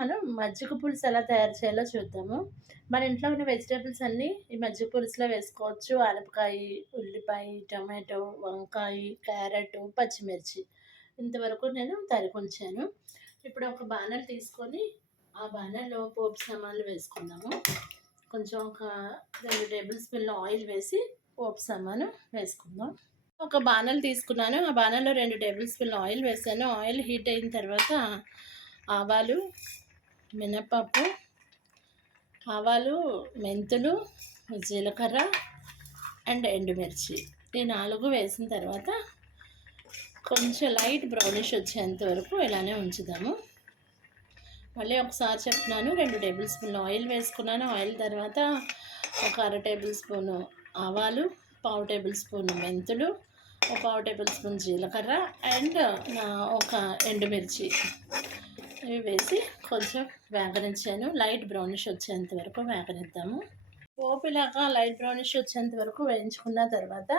మనం మజ్జిగ పులుసు ఎలా తయారు చేయాలో చూద్దాము. మన ఇంట్లో ఉన్న వెజిటబుల్స్ అన్నీ ఈ మజ్జిగ పులుసులో వేసుకోవచ్చు. ఆనపకాయ, ఉల్లిపాయ, టమాటో, వంకాయ, క్యారెట్, పచ్చిమిర్చి ఇంతవరకు నేను తరిగుంచాను. ఇప్పుడు ఒక బాణలి తీసుకొని ఆ బాణలిలో పోపు సామాన్లు వేసుకుందాము. కొంచెం ఒక 2 టేబుల్ స్పూన్ల ఆయిల్ వేసి పోపు సామాను వేసుకుందాం. ఒక బాణలి తీసుకున్నాను. ఆ బాణలిలో 2 టేబుల్ స్పూన్ల ఆయిల్ వేసాను. ఆయిల్ హీట్ అయిన తర్వాత ఆవాలు, మినపప్పు, ఆవాలు, మెంతులు, జీలకర్ర అండ్ ఎండుమిర్చి ఈ 4 వేసిన తర్వాత కొంచెం లైట్ బ్రౌనిష్ వచ్చేంత వరకు ఇలానే ఉంచుదాము. మళ్ళీ ఒకసారి చెప్తున్నాను. 2 టేబుల్ స్పూన్ల ఆయిల్ వేసుకున్నాను. ఆయిల్ తర్వాత ఒక 1/2 టేబుల్ స్పూను ఆవాలు, 1/2 టేబుల్ స్పూన్ మెంతులు, ఒక 1/2 టేబుల్ స్పూన్ జీలకర్ర అండ్ ఒక ఎండుమిర్చి ఇవి వేసి కొంచెం వేగనించాను. లైట్ బ్రౌనిష్ వచ్చేంత వరకు వేగనిద్దాము. పోపు ఇలాగా లైట్ బ్రౌనిష్ వచ్చేంత వరకు వేయించుకున్న తర్వాత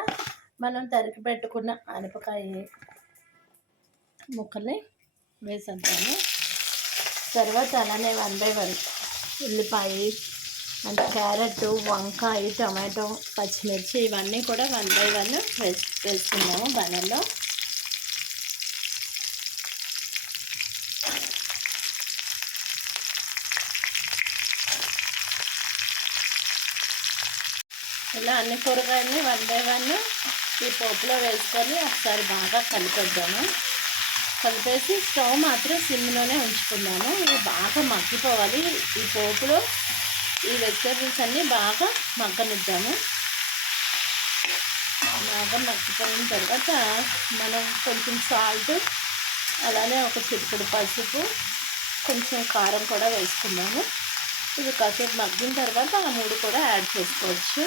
మనం తరిగి పెట్టుకున్న ఆనపకాయ ముక్కల్ని వేసేద్దాము. తర్వాత అలానే 1 బై 1 ఉల్లిపాయ అండ్ క్యారెట్, వంకాయ, టమాటో, పచ్చిమిర్చి ఇవన్నీ కూడా 1 బై 1 వేసుకున్నాము బాణల్లో. ఇలా అన్ని కూరగాయలని 1 బై 1 ఈ పోపులో వేసుకొని ఒకసారి బాగా కలిపేద్దాము. కలిపేసి స్టవ్ మాత్రం సిమ్లోనే ఉంచుకున్నాము. ఇవి బాగా మగ్గిపోవాలి. ఈ పోపులో ఈ వెజిటేబుల్స్ అన్నీ బాగా మగ్గనిద్దాము. బాగా మగ్గిపోయిన తర్వాత మనం కొంచెం సాల్ట్, అలానే ఒక చిటికెడు పసుపు, కొంచెం కారం కూడా వేసుకున్నాము. ఇది కాసేపు మగ్గిన తర్వాత ఆ 3 కూడా యాడ్ చేసుకోవచ్చు.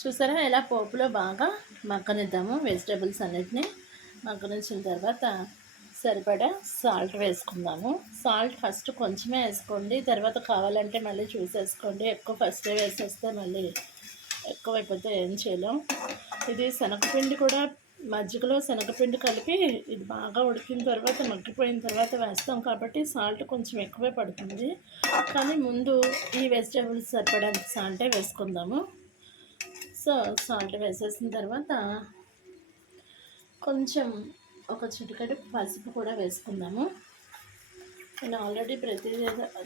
చూసారా, ఇలా పోపులో బాగా మగ్గనిద్దాము. వెజిటేబుల్స్ అన్నిటిని మగ్గనించిన తర్వాత సరిపడా సాల్ట్ వేసుకుందాము. సాల్ట్ ఫస్ట్ కొంచెమే వేసుకోండి, తర్వాత కావాలంటే మళ్ళీ చూసేసుకోండి. ఎక్కువ ఫస్టే వేసేస్తే మళ్ళీ ఎక్కువైపోతే ఏం చేయలేం. ఇది శనగపిండి కూడా మజ్జిగలో శనగపిండి కలిపి ఇది బాగా ఉడికిన తర్వాత మగ్గిపోయిన తర్వాత వేస్తాం కాబట్టి సాల్ట్ కొంచెం ఎక్కువే పడుతుంది. కానీ ముందు ఈ వెజిటేబుల్స్ సరిపడంత సాల్టే వేసుకుందాము. సో సాల్ట్ వేసేసిన తర్వాత కొంచెం ఒక చిటికెడు పసుపు కూడా వేసుకుందాము. నేను ఆల్రెడీ ప్రతి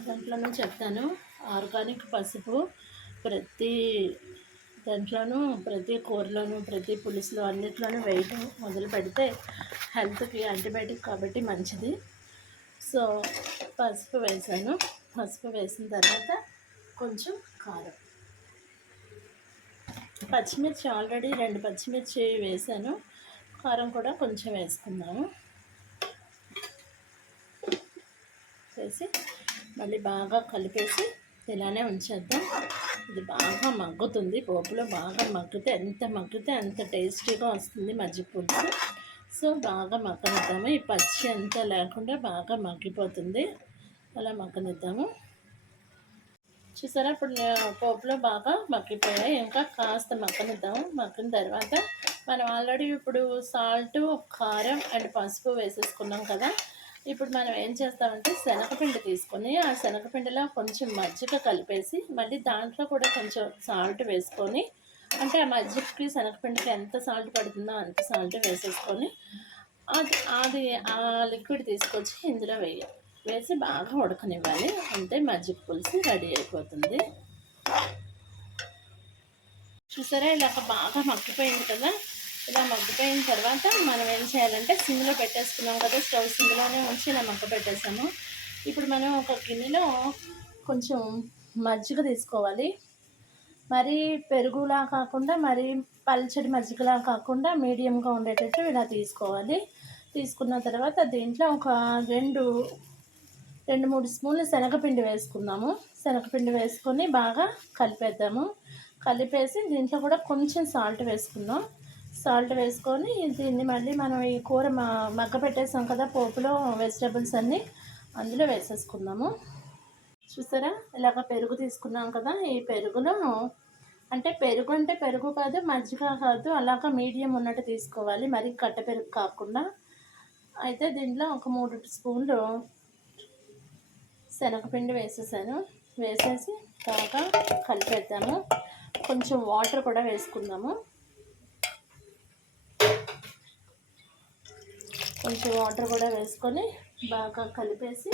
దాంట్లోనూ చెప్తాను, ఆర్గానిక్ పసుపు ప్రతి దాంట్లోనూ, ప్రతి కూరలోనూ, ప్రతి పులుసులో అన్నిట్లోనూ వేయటం మొదలు పెడితే హెల్త్కి యాంటీబయాటిక్ కాబట్టి మంచిది. సో పసుపు వేసాను. పసుపు వేసిన తర్వాత కొంచెం కారం, పచ్చిమిర్చి ఆల్రెడీ 2 పచ్చిమిర్చి వేసాను. కారం కూడా కొంచెం వేసుకుందాము. వేసి మళ్ళీ బాగా కలిపేసి ఇలానే ఉంచేద్దాం. ఇది బాగా మగ్గుతుంది. పోపులో బాగా మగ్గితే అంత టేస్టీగా వస్తుంది మజ్జిగ పులుసు. సో బాగా మగ్గనిద్దాము. ఈ పచ్చి అంతా లేకుండా బాగా మగ్గిపోతుంది. అలా మగ్గనిద్దాము. చూసారా, ఇప్పుడు పోపులో బాగా మగ్గిపోయాయి. ఇంకా కాస్త మగ్గనిద్దాము. మగ్గిన తర్వాత మనం ఆల్రెడీ ఇప్పుడు సాల్ట్, కారం అండ్ పసుపు వేసేసుకున్నాం కదా. ఇప్పుడు మనం ఏం చేస్తామంటే శనగపిండి తీసుకొని ఆ శనగపిండిలో కొంచెం మజ్జిగ కలిపేసి మళ్ళీ దాంట్లో కూడా కొంచెం సాల్ట్ వేసుకొని, అంటే ఆ మజ్జిగకి శనగపిండికి ఎంత సాల్ట్ పడుతుందో అంత సాల్ట్ వేసేసుకొని అది ఆ లిక్విడ్ తీసుకొచ్చి ఇందులో వేసి బాగా ఉడకనివ్వాలి. అంటే మజ్జిగ పులుసు రెడీ అయిపోతుంది. చూసారా, ఇలా బాగా మగ్గిపోయింది కదా. ఇలా మగ్గిపోయిన తర్వాత మనం ఏం చేయాలంటే సిమ్లో పెట్టేసుకున్నాం కదా, స్టవ్ సిమ్లోనే ఉంచి ఇలా మగ్గ పెట్టేసాము. ఇప్పుడు మనం ఒక గిన్నెలో కొంచెం మజ్జిగ తీసుకోవాలి. మరీ పెరుగులా కాకుండా, మరీ పల్చడి మజ్జిగలా కాకుండా మీడియంగా ఉండేటట్టు ఇలా తీసుకోవాలి. తీసుకున్న తర్వాత దీంట్లో ఒక 2-3 స్పూన్లు శనగపిండి వేసుకుందాము. శనగపిండి వేసుకొని బాగా కలిపేద్దాము. కలిపేసి దీంట్లో కూడా కొంచెం సాల్ట్ వేసుకుందాం. సాల్ట్ వేసుకొని దీన్ని మళ్ళీ మనం ఈ కూర మగ్గ పెట్టేసాం కదా పోపులో వెజిటేబుల్స్ అన్నీ అందులో వేసేసుకుందాము. చూసారా, ఇలాగ పెరుగు తీసుకున్నాం కదా. ఈ పెరుగులో అంటే పెరుగు కాదు, మజ్జిగ కాదు, అలాగా మీడియం ఉన్నట్టు తీసుకోవాలి. మరి కట్ట పెరుగు కాకుండా. అయితే దీంట్లో ఒక 3 స్పూన్లు శనగపిండి వేసేసాను. వేసేసి బాగా కలిపేద్దాము. కొంచెం వాటర్ కూడా వేసుకుందాము. కొంచెం వాటర్ కూడా వేసుకొని బాగా కలిపేసి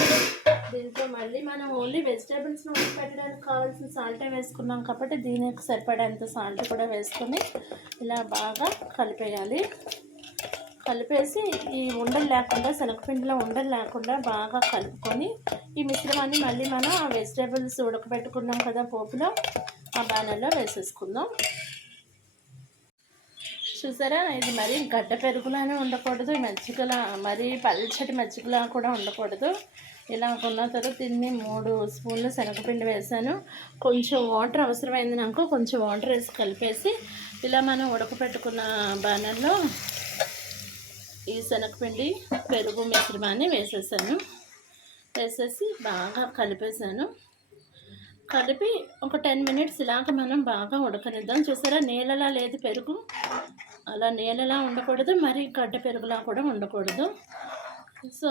దీంట్లో మళ్ళీ మనం ఓన్లీ వెజిటేబుల్స్ పెట్టడానికి కావాల్సిన సాల్టే వేసుకున్నాం కాబట్టి దీనికి సరిపడేంత సాల్ట్ కూడా వేసుకొని ఇలా బాగా కలిపేయాలి. కలిపేసి ఈ ఉండలు లేకుండా, శనగపిండిలో ఉండలు లేకుండా బాగా కలుపుకొని ఈ మిశ్రమాన్ని మళ్ళీ మనం ఆ వెజిటేబుల్స్ ఉడకబెట్టుకున్నాం కదా పోపులో, ఆ బాణల్లో వేసేసుకుందాం. చూసారా, ఇది మరీ గడ్డ పెరుగులానే ఉండకూడదు, మజ్జిగలా మరీ పల్చటి మజ్జిగలా కూడా ఉండకూడదు. ఇలా ఉన్న తర్వాత దీన్ని 3 స్పూన్లు శనగపిండి వేసాను. కొంచెం వాటర్ అవసరమైంది నాకు, కొంచెం వాటర్ వేసి కలిపేసి ఇలా మనం ఉడకపెట్టుకున్న బాణల్లో ఈ శనగపిండి పెరుగు మిశ్రమాన్ని వేసేసాను. వేసేసి బాగా కలిపేసాను. కలిపి ఒక 10 మినిట్స్ ఇలాగ మనం బాగా ఉడకనిద్దాం. చూసారా, నీళ్ళలా లేదు పెరుగు, అలా నీళ్ళలా ఉండకూడదు, మరి గడ్డ పెరుగులా కూడా ఉండకూడదు. సో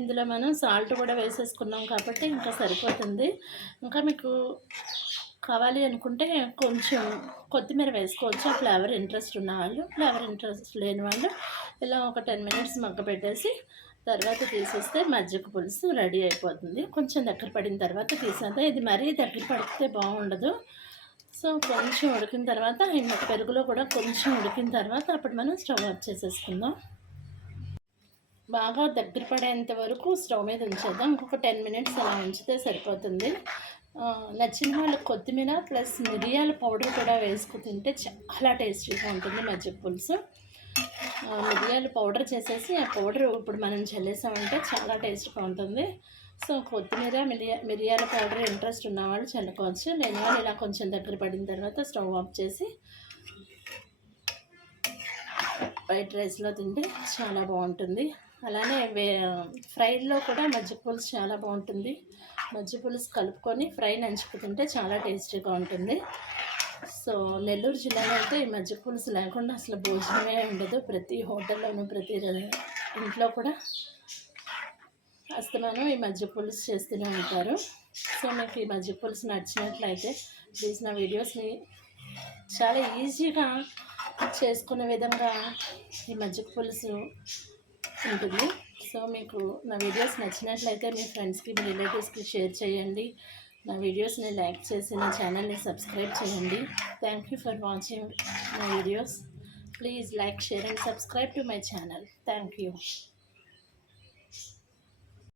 ఇందులో మనం సాల్ట్ కూడా వేసేసుకున్నాం కాబట్టి ఇంకా సరిపోతుంది. ఇంకా మీకు కావాలి అనుకుంటే కొంచెం కొత్తిమీర వేసుకోవచ్చు, ఫ్లేవర్ ఇంట్రెస్ట్ ఉన్నవాళ్ళు. ఫ్లేవర్ ఇంట్రెస్ట్ లేని వాళ్ళు ఇలా ఒక 10 మినిట్స్ మగ్గపెట్టేసి తర్వాత తీసేస్తే మజ్జిగ పులుసు రెడీ అయిపోతుంది. కొంచెం దగ్గర పడిన తర్వాత తీసేస్తే, ఇది మరీ దగ్గర పడితే బాగుండదు. సో కొంచెం ఉడికిన తర్వాత ఈ పెరుగులో కూడా కొంచెం ఉడికిన తర్వాత అప్పుడు మనం స్టవ్ ఆఫ్ చేసేసుకుందాం. బాగా దగ్గర పడేంత వరకు స్టవ్ మీద ఉంచేద్దాం. ఇంకొక 10 మినిట్స్ అలా ఉంచితే సరిపోతుంది. నచ్చిన వాళ్ళు కొత్తిమీర ప్లస్ మిరియాల పౌడర్ కూడా వేసుకు తింటే చాలా టేస్టీగా ఉంటుంది మజ్జిగ పులుసు. మిరియాల పౌడర్ చేసేసి ఆ పౌడర్ ఇప్పుడు మనం చల్లేసామంటే చాలా టేస్ట్గా ఉంటుంది. సో కొత్తిమీర మిరియాల పౌడర్ ఇంట్రెస్ట్ ఉన్నవాళ్ళు చల్లుకోవచ్చు, లేని వాళ్ళు ఇలా కొంచెం దగ్గర పడిన తర్వాత స్టవ్ ఆఫ్ చేసి వైట్ రైస్లో తింటే చాలా బాగుంటుంది. అలానే ఫ్రైలో కూడా మజ్జిగ పులుసు చాలా బాగుంటుంది. మజ్జిగ పులుసు కలుపుకొని ఫ్రై నంచుకు తింటే చాలా టేస్టీగా ఉంటుంది. సో నెల్లూరు జిల్లాలో అయితే ఈ మజ్జిగ పులుసు లేకుండా అసలు భోజనమే ఉండదు. ప్రతి హోటల్లోనూ ప్రతి ఇంట్లో కూడా అస్తమానం ఈ మజ్జిగ పులుసు చేస్తూనే ఉంటారు. సో మీకు ఈ మజ్జిగ పులుసు నచ్చినట్లయితే ప్లీజ్ నా వీడియోస్ని చాలా ఈజీగా చేసుకునే విధంగా ఈ మజ్జిగ పులుసు ఉంటుంది. సో మీకు నా వీడియోస్ నచ్చినట్లయితే మీ ఫ్రెండ్స్కి, మీ రిలేటివ్స్కి షేర్ చేయండి. నా వీడియోస్ని లైక్ చేసి నా ఛానల్ని సబ్స్క్రైబ్ చేయండి. Thank you for watching my videos. Please like, share and subscribe to my channel. Thank you.